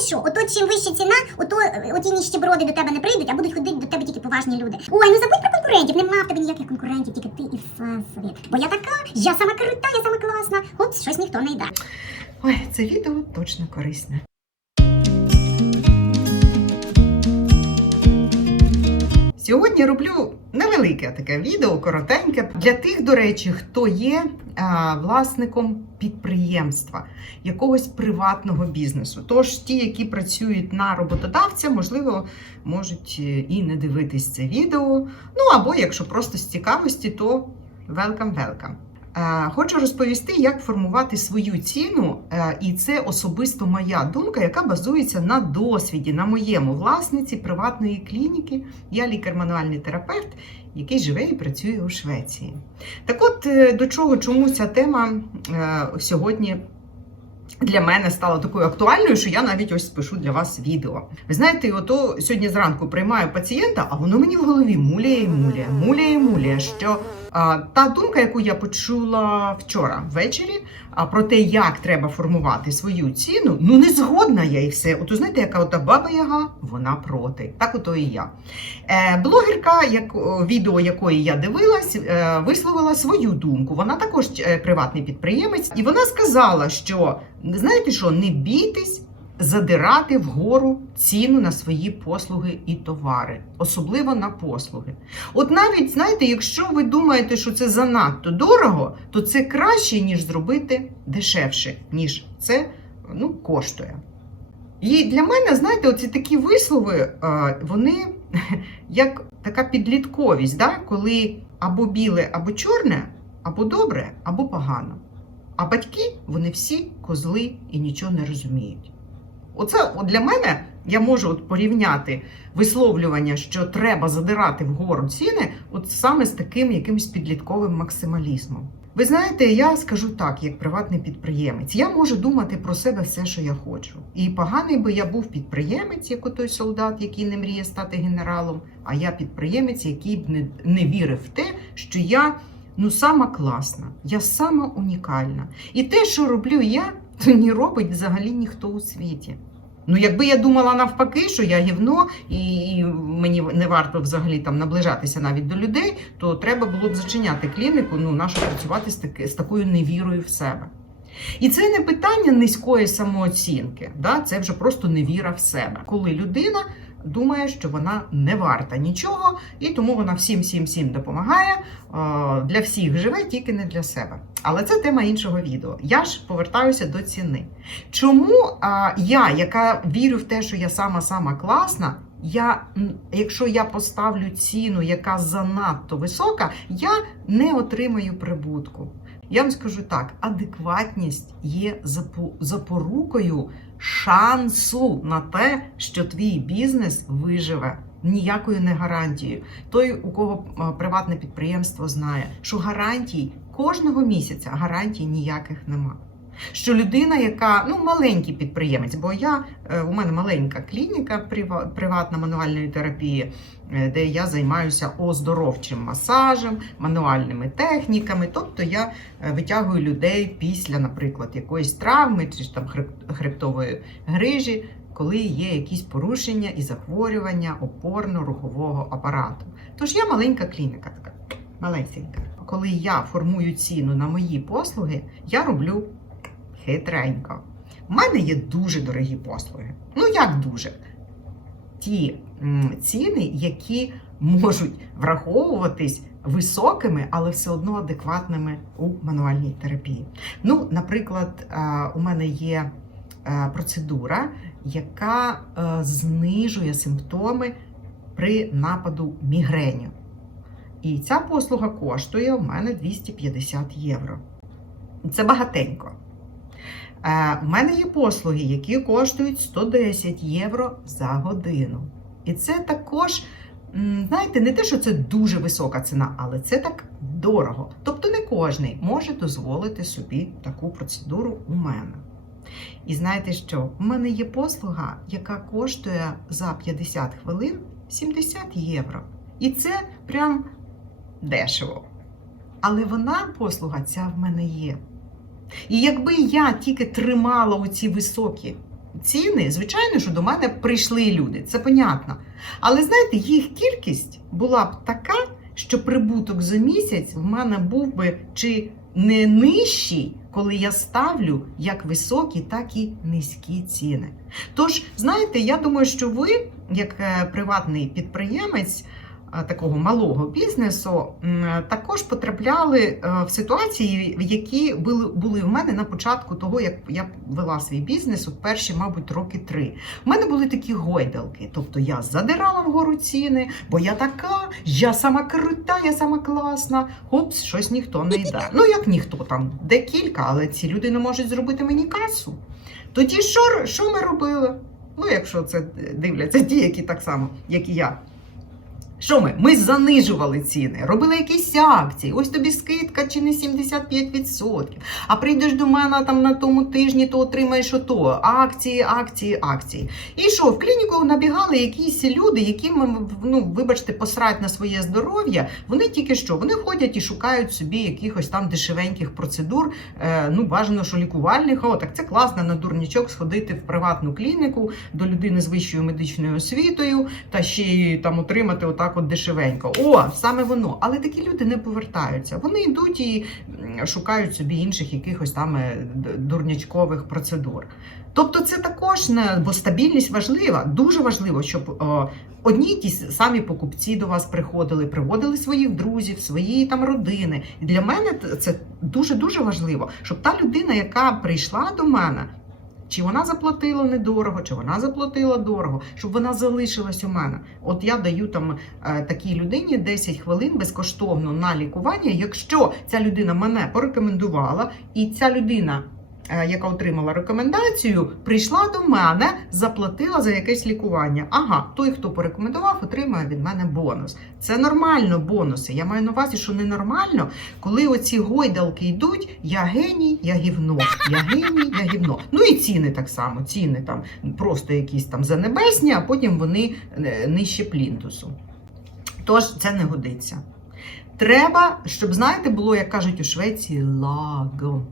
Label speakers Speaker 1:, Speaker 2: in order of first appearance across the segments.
Speaker 1: що? Ото чим вища ціна, ото е, оті ніщеброди до тебе не прийдуть, а будуть ходити до тебе тільки поважні люди. Ой, ну забудь про конкурентів, нема в тебе ніяких конкурентів, тільки ти і Всесвіт. Бо я така, я сама крута, я сама класна. От щось ніхто не йде.
Speaker 2: Ой, це відео точно корисне. Сьогодні роблю невелике таке відео, коротеньке для тих, до речі, хто є а, власником підприємства, якогось приватного бізнесу. Тож ті, які працюють на роботодавця, можливо, можуть е, і не дивитись це відео. Ну або якщо просто з цікавості, то welcome, welcome. Е, Хочу розповісти, як формувати свою ціну, е, і це особисто моя думка, яка базується на досвіді, на моєму власниці приватної клініки. Я лікар-мануальний терапевт, який живе і працює у Швеції. Так от е, до чого, чому ця тема е, сьогодні для мене стала такою актуальною, що я навіть ось пишу для вас відео. Ви знаєте, ото сьогодні зранку приймаю пацієнта, а воно мені в голові муляє муляє, муляє муляє, що а, та думка, яку я почула вчора ввечері, а, про те, як треба формувати свою ціну, ну не згодна я і все. Ото знаєте, яка ота баба Яга, вона проти. Так ото і я. Е, блогерка, як, відео якої я дивилась, е, висловила свою думку. Вона також е, приватний підприємець, і вона сказала, що знаєте що, не бійтесь задирати вгору ціну на свої послуги і товари, особливо на послуги. От навіть знаєте, якщо ви думаєте, що це занадто дорого, то це краще, ніж зробити дешевше, ніж це ну, коштує. І для мене, знаєте, оці такі вислови, вони як така підлітковість, да? коли або біле, або чорне, або добре, або погано. А батьки, вони всі козли і нічого не розуміють. Оце от для мене я можу от порівняти висловлювання, що треба задирати вгору ціни, от саме з таким якимось підлітковим максималізмом. Ви знаєте, я скажу так, як приватний підприємець, я можу думати про себе все, що я хочу. І поганий би я був підприємець, як той солдат, який не мріє стати генералом, а я підприємець, який б не, не вірив в те, що я ну сама класна, я сама унікальна. І те, що роблю я, то не робить взагалі ніхто у світі. Ну, якби я думала навпаки, що я гівно і мені не варто взагалі там наближатися навіть до людей, то треба було б зачиняти клініку, ну нащо працювати з, таки, з такою невірою в себе. І це не питання низької самооцінки, да? це вже просто невіра в себе. Коли людина думає, що вона не варта нічого, і тому вона всім всім всім допомагає, е, для всіх живе, тільки не для себе. Але це тема іншого відео. Я ж повертаюся до ціни. Чому я, яка вірю в те, що я сама сама класна, я, якщо я поставлю ціну, яка занадто висока, я не отримаю прибутку. Я вам скажу так: адекватність є запорукою шансу на те, що твій бізнес виживе. Ніякою не гарантією. Той, у кого приватне підприємство, знає, що гарантій кожного місяця гарантій ніяких нема. Що людина, яка ну маленький підприємець, бо я е, у мене маленька клініка приватна мануальної терапії, е, де я займаюся оздоровчим масажем, мануальними техніками. Тобто я е, витягую людей після, наприклад, якоїсь травми чи ж там хребтової грижі, коли є якісь порушення і захворювання опорно-рухового апарату. Тож я маленька клініка така, малесенька. Коли я формую ціну на мої послуги, я роблю хитренько. У мене є дуже дорогі послуги. Ну як дуже? Ті ціни, які можуть враховуватись високими, але все одно адекватними у мануальній терапії. Ну, наприклад, е, у мене є е, процедура, яка е, знижує симптоми при нападу мігрені. І ця послуга коштує у мене 250 євро. Це багатенько. Е, У мене є послуги, які коштують 110 євро за годину. І це також, знаєте, не те, що це дуже висока ціна, але це так дорого. Тобто не кожний може дозволити собі таку процедуру у мене. І знаєте що? У мене є послуга, яка коштує за 50 хвилин 70 євро. І це прям дешево. Але вона, послуга, ця в мене є. І якби я тільки тримала оці високі ціни, звичайно, що до мене прийшли люди, це понятно. Але знаєте, їх кількість була б така, що прибуток за місяць в мене був би чи не нижчий, коли я ставлю як високі, так і низькі ціни. Тож, знаєте, я думаю, що ви, як е, приватний підприємець, Такого малого бізнесу також потрапляли е, в ситуації, які були, були в мене на початку того, як я вела свій бізнес у перші, мабуть, роки три. У мене були такі гойдалки. Тобто я задирала вгору ціни, бо я така, я сама крута, я сама класна. Опс, щось ніхто не йде. Ну як ніхто там, декілька, але ці люди не можуть зробити мені касу. Тоді що, що ми робили? Ну, якщо це дивляться ті, які так само, як і я. Що ми? Ми занижували ціни, робили якісь акції. Ось тобі скидка чи не 75%. А прийдеш до мене там на тому тижні, то отримаєш ото. Акції, акції, акції. І що, в клініку набігали якісь люди, яким, ну, вибачте, посрать на своє здоров'я. Вони тільки що, вони ходять і шукають собі якихось там дешевеньких процедур. Е, ну, бажано, що лікувальних. О, так це класно на дурнічок сходити в приватну клініку до людини з вищою медичною освітою та ще й там отримати отак от дешевенько. О, саме воно. Але такі люди не повертаються. Вони йдуть і шукають собі інших якихось там е, дурнячкових процедур. Тобто, це також не бо стабільність важлива, дуже важливо, щоб одні ті самі покупці до вас приходили, приводили своїх друзів, свої там родини. І для мене це дуже дуже важливо, щоб та людина, яка прийшла до мене. Чи вона заплатила недорого, чи вона заплатила дорого, щоб вона залишилась у мене. От я даю там е, такій людині 10 хвилин безкоштовно на лікування, якщо ця людина мене порекомендувала, і ця людина, яка отримала рекомендацію, прийшла до мене, заплатила за якесь лікування. Ага, той, хто порекомендував, отримує від мене бонус. Це нормально бонуси. Я маю на увазі, що ненормально, коли оці гойдалки йдуть, я геній, я гівно, я геній, я гівно. Ну і ціни так само. Ціни там просто якісь там занебесні, а потім вони е, нижче плінтусу. Тож це не годиться. Треба, щоб, знаєте, було, як кажуть у Швеції, лаго.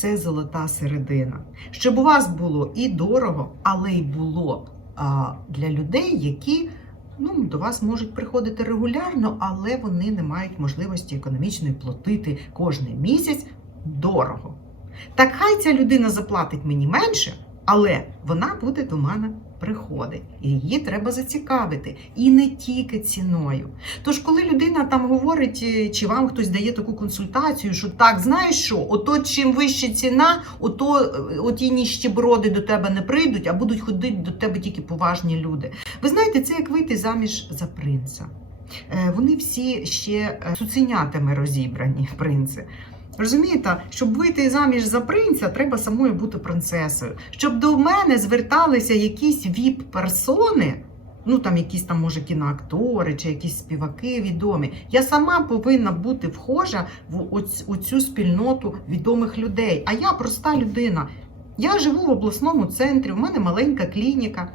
Speaker 2: Це золота середина. Щоб у вас було і дорого, але й було а, для людей, які ну, до вас можуть приходити регулярно, але вони не мають можливості економічної платити кожен місяць дорого. Так хай ця людина заплатить мені менше, але вона буде до мене приходить. І її треба зацікавити. І не тільки ціною. Тож, коли людина там говорить, е, чи вам хтось дає таку консультацію, що так, знаєш що, ото чим вища ціна, ото е, оті ніщеброди до тебе не прийдуть, а будуть ходити до тебе тільки поважні люди. Ви знаєте, це як вийти заміж за принца. Е, Вони всі ще цуценятами розібрані, принци. Розумієте, щоб вийти заміж за принця, треба самою бути принцесою. Щоб до мене зверталися якісь віп-персони, ну там якісь там, може, кіноактори чи якісь співаки відомі. Я сама повинна бути вхожа в оць- оцю спільноту відомих людей. А я проста людина. Я живу в обласному центрі, в мене маленька клініка.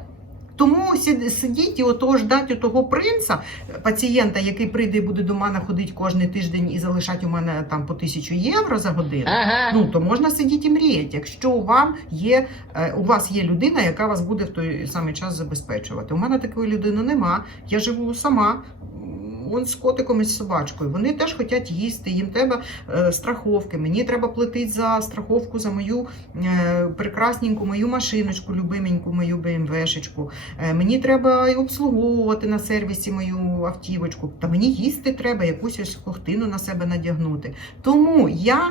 Speaker 2: Тому сидіть і ото ждать того принца, пацієнта, який прийде і буде до мене ходити кожен тиждень і залишати у мене там по тисячу євро за годину.
Speaker 3: Ага.
Speaker 2: Ну то можна сидіти і мріяти, якщо у вам є е, у вас є людина, яка вас буде в той самий час забезпечувати. У мене такої людини нема. Я живу сама. Он з котиком і з собачкою. Вони теж хочуть їсти, їм треба е, страховки. Мені треба платити за страховку за мою е, прекрасненьку мою машиночку, любименьку мою БМВшечку. Е, мені треба обслуговувати на сервісі мою автівочку. Та мені їсти треба, якусь кохтину на себе надягнути. Тому я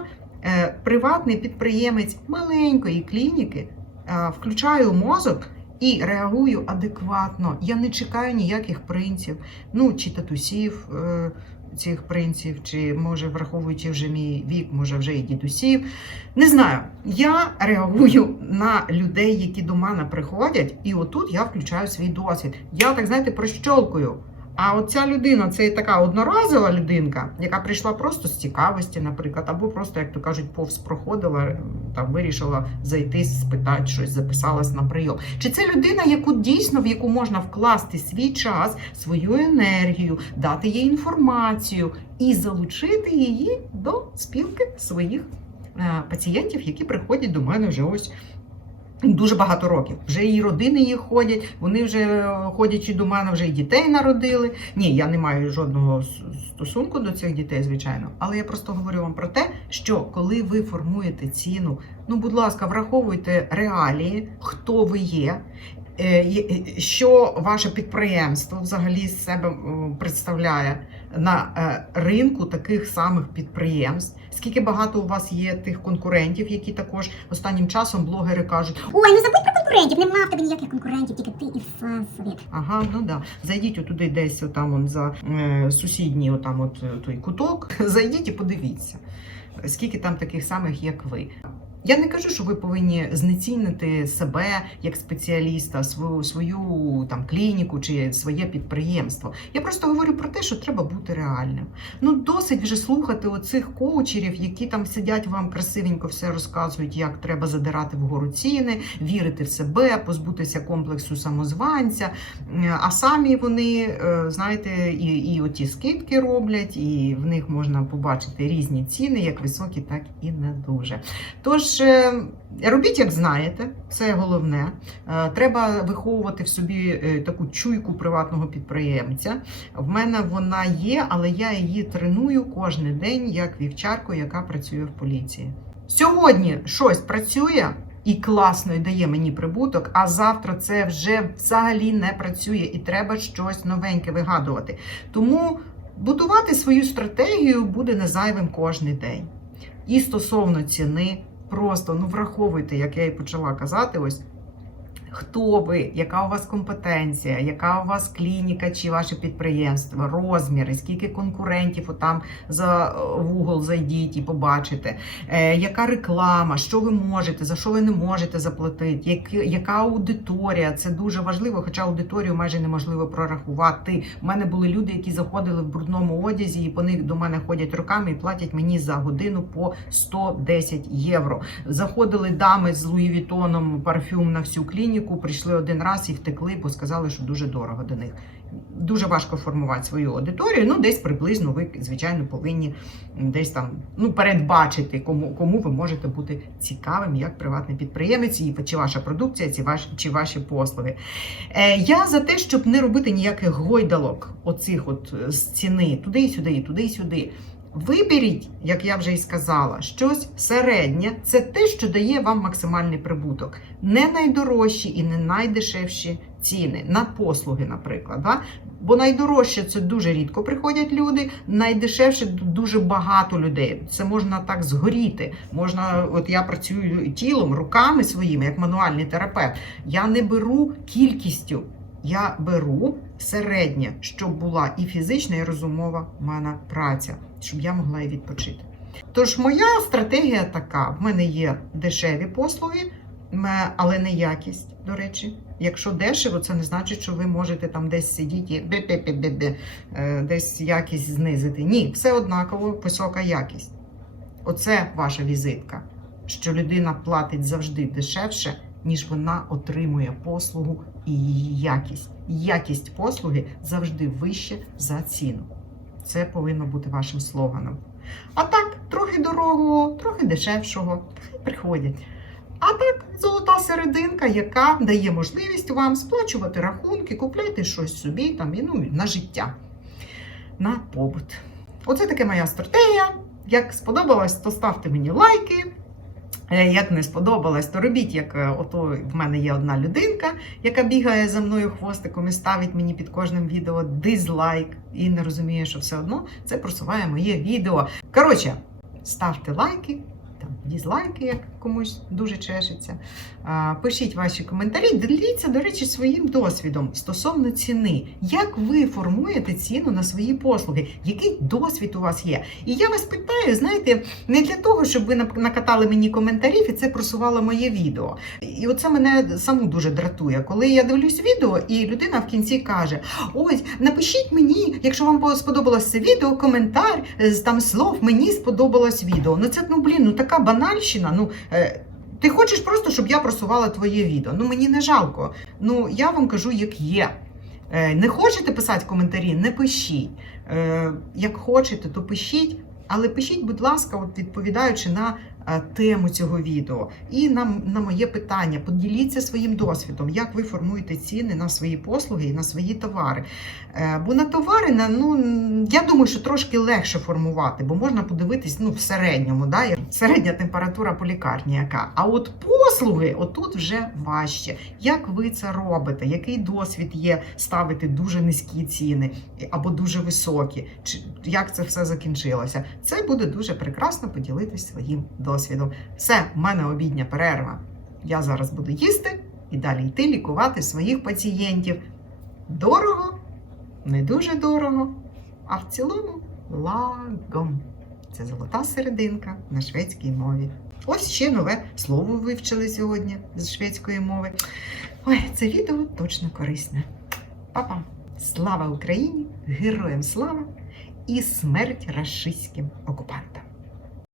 Speaker 2: приватний підприємець маленької клініки, включаю мозок і реагую адекватно. Я не чекаю ніяких принців, ну чи татусів. е, Цих принців, чи може, враховуючи вже мій вік, може вже і дідусів. Не знаю. Я реагую на людей, які до мене приходять, і отут я включаю свій досвід. Я так знаєте, прощолкую. А оця людина це така одноразова людинка, яка прийшла просто з цікавості, наприклад, або просто, як то кажуть, повз проходила, там вирішила зайти, спитати щось, записалась на прийом. Чи це людина, яку дійсно в яку можна вкласти свій час, свою енергію, дати їй інформацію і залучити її до спілки своїх е, пацієнтів, які приходять до мене вже ось Дуже багато років. Вже і родини їх ходять, вони вже е, ходячи до мене, вже і дітей народили. Ні, я не маю жодного стосунку до цих дітей, звичайно. Але я просто говорю вам про те, що коли ви формуєте ціну, ну будь ласка, враховуйте реалії, хто ви є. е, Що ваше підприємство взагалі з себе представляє на е, ринку таких самих підприємств? Скільки багато у вас є тих конкурентів, які також останнім часом блогери кажуть,
Speaker 1: Ой, ну забудь про конкурентів, нема в тебе ніяких конкурентів, тільки ти і С-
Speaker 2: Ага, ну да. Зайдіть отуди десь отам он за е, сусідній отам от е, той куток. Зайдіть і подивіться, скільки там таких самих, як ви. Я не кажу, що ви повинні знецінити себе як спеціаліста, свою свою там клініку чи своє підприємство. Я просто говорю про те, що треба бути реальним. Ну досить вже слухати оцих коучерів, які там сидять вам красивенько все розказують, як треба задирати вгору ціни, вірити в себе, позбутися комплексу самозванця. А самі вони, е, знаєте, і, і оті скидки роблять, і в них можна побачити різні ціни, як високі, так і не дуже. Тож е, робіть, як знаєте, це головне. Е, Треба виховувати в собі е, таку чуйку приватного підприємця. В мене вона є, але я її треную кожен день як вівчарку, яка працює в поліції. Сьогодні щось працює. І класно і дає мені прибуток, а завтра це вже взагалі не працює, і треба щось новеньке вигадувати. Тому будувати свою стратегію буде не зайвим кожен день. І стосовно ціни, просто ну враховуйте, як я і почала казати, ось хто ви, яка у вас компетенція, яка у вас клініка чи ваше підприємство, розміри, скільки конкурентів отам за е, в Google зайдіть і побачите, е, яка реклама, що ви можете, за що ви не можете заплатити, як, яка аудиторія, це дуже важливо, хоча аудиторію майже неможливо прорахувати. У мене були люди, які заходили в брудному одязі, і вони до мене ходять роками і платять мені за годину по 110 євро. Заходили дами з Луї Вітоном парфюм на всю клініку, прийшли один раз і втекли, бо сказали, що дуже дорого до них. Дуже важко формувати свою аудиторію. Ну, десь приблизно ви, звичайно, повинні десь там ну, передбачити, кому, кому ви можете бути цікавим як приватний підприємець, і чи ваша продукція, чи ваші, чи ваші послуги. Е, я за те, щоб не робити ніяких гойдалок, оцих от е, з ціни, туди і Виберіть, як я вже і сказала, щось середнє це те, що дає вам максимальний прибуток. Не найдорожчі і не найдешевші ціни на послуги, наприклад. Да? Бо найдорожче це дуже рідко приходять люди, найдешевше дуже багато людей. Це можна так згоріти. Можна, от я працюю тілом, руками своїми, як мануальний терапевт. Я не беру кількістю. Я беру середнє, щоб була і фізична, і розумова в мене праця, щоб я могла і відпочити. Тож моя стратегія така: в мене є дешеві послуги, але не якість, до речі. Якщо дешево, це не значить, що ви можете там десь сидіти і бе-бе-бе-бе-бе, е, десь якість знизити. Ні, все однаково висока якість. Оце ваша візитка, що людина платить завжди дешевше, ніж вона отримує послугу і її якість. Якість послуги завжди вище за ціну. Це повинно бути вашим слоганом. А так, трохи дорогого, трохи дешевшого, приходять. А так, золота серединка, яка дає можливість вам сплачувати рахунки, купляти щось собі там, і, ну, на життя, на побут. Оце таке моя стратегія. Як сподобалось, то ставте мені лайки. Е, Як не сподобалось, то робіть, як е, ото в мене є одна людинка, яка бігає за мною хвостиком і ставить мені під кожним відео дизлайк і не розуміє, що все одно це просуває моє відео. Коротше, ставте лайки, дізлайки, як комусь дуже чешеться. Пишіть ваші коментарі, діліться, до речі, своїм досвідом стосовно ціни. Як ви формуєте ціну на свої послуги? Який досвід у вас є? І я вас питаю, знаєте, не для того, щоб ви накатали мені коментарів і це просувало моє відео. І оце мене саму дуже дратує. Коли я дивлюсь відео, і людина в кінці каже: Ось, напишіть мені, якщо вам по- сподобалось це відео, коментар е, з там слов мені сподобалось відео. Ну це ну блін, ну така банальщина. Ну е, ти хочеш просто, щоб я просувала твоє відео. Ну мені не жалко. Ну я вам кажу, як є. Е, Не хочете писати коментарі, не пишіть. Е, Як хочете, то пишіть. Але пишіть, будь ласка, от відповідаючи на тему цього відео і на, на моє питання. Поділіться своїм досвідом, як ви формуєте ціни на свої послуги і на свої товари. Е, Бо на товари, на, ну, я думаю, що трошки легше формувати, бо можна подивитись ну, в середньому, да, середня температура по лікарні яка. А от послуги, отут вже важче. Як ви це робите? Який досвід є ставити дуже низькі ціни або дуже високі? Чи як це все закінчилося? Це буде дуже прекрасно поділитись своїм досвідом. Все, в мене обідня перерва. Я зараз буду їсти і далі йти лікувати своїх пацієнтів. Дорого, не дуже дорого, а в цілому лагом. Це золота серединка на шведській мові. Ось ще нове слово вивчили сьогодні з шведської мови. Ой, це відео точно корисне. Па-па! Слава Україні! Героям слава і смерть рашистським окупантам!